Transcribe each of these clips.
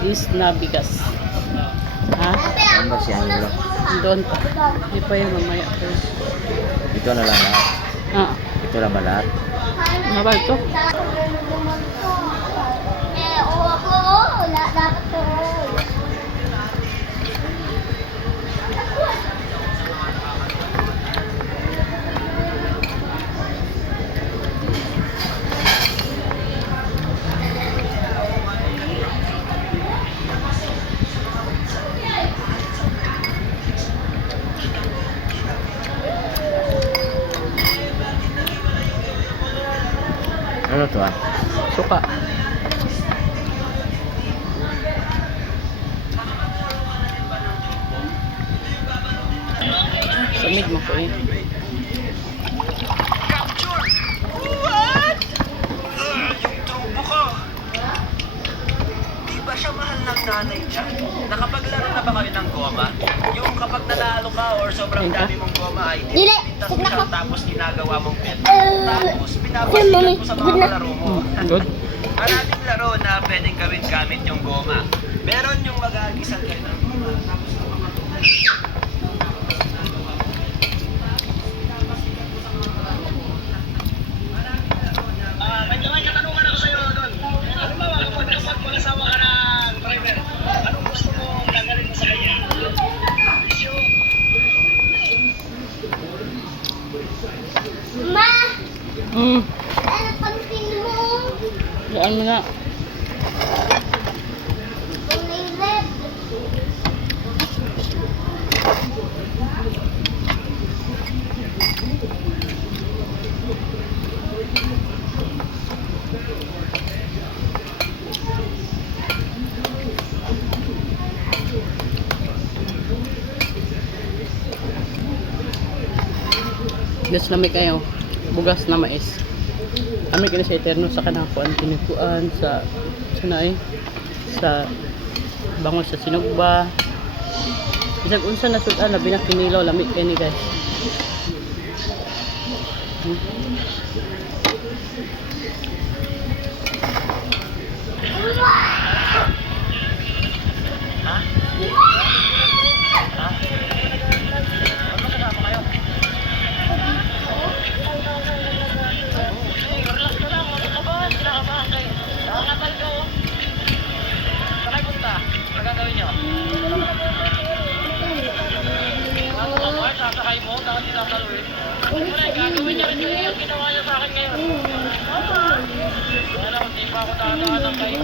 Mais na bigas. Ha? Ano si Angelo? Doon pa. Hindi pa yun mamaya pa yun. Ito na lang lahat. Ah, Ito lang ba lahat? mabal to. Ano to ah? Suka. Samig mo ko eh. Yung trubo ko. Di ba siya mahal ng nanay niya? Nakapaglaro na ba kayo ng goma? Yung kapag nanalo ka or sobrang dami mong goma ay tintas mo siya tapos ginagawa mong pet. Tapos pinapasikat mo sa mga kalaro mo. Good. Maraming laro na pwedeng gawin gamit yung goma. Meron yung mag-aagisan kayo ng goma. Tapos may katanungan ako sa'yo doon. Ano ba kapag mag-asawa ka ng driver? Anong gusto mo tanggalin mo sa kanya? Bisyo? Ma! Mm. Ano pang-pin mo? Yan mo na. Kulay red. Gas na may kayo. Bugas na mais. Ami kini sa eterno sa kanang kuan pinikuan sa sunay sa bangon sa sinugba. Bisag unsa na sudan labi na kinilaw lami kay ni guys. Sasakay mo, dapat itataluin. Gagawin niya rin yung ginawa niya sa akin ngayon. Wala, hindi pa ako tataan ng kayo.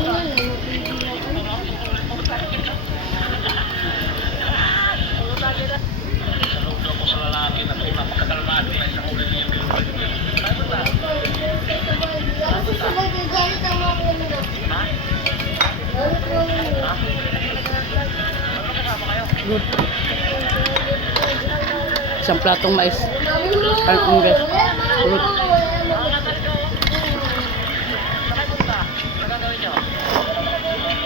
Salud ako sa lalaki na ito, napakatalmado na isang ulit niya. Ay, punta. Magagalit ang mga mundo. Ha? Ha? Ano kasama kayo? Good. Isang platong mais. Ang guys. Good.